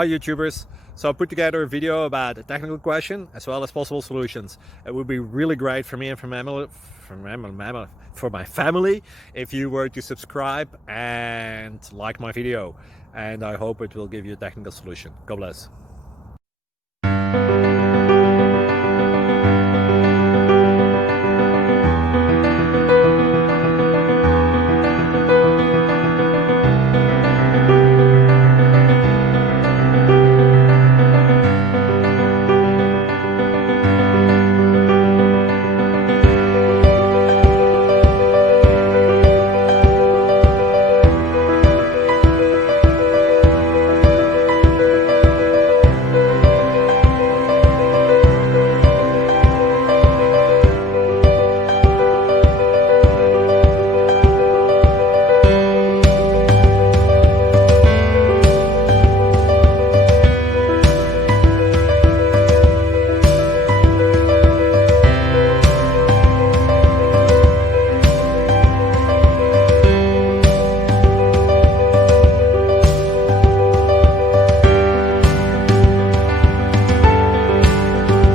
Hi YouTubers! So I put together a video about a technical question as well as possible solutions. It would be really great for me and for my family if you were to subscribe and like my video, and I hope it will give you a technical solution. God bless.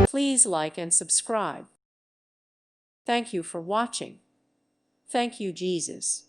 Please like and subscribe. Thank you for watching. Thank you, Jesus.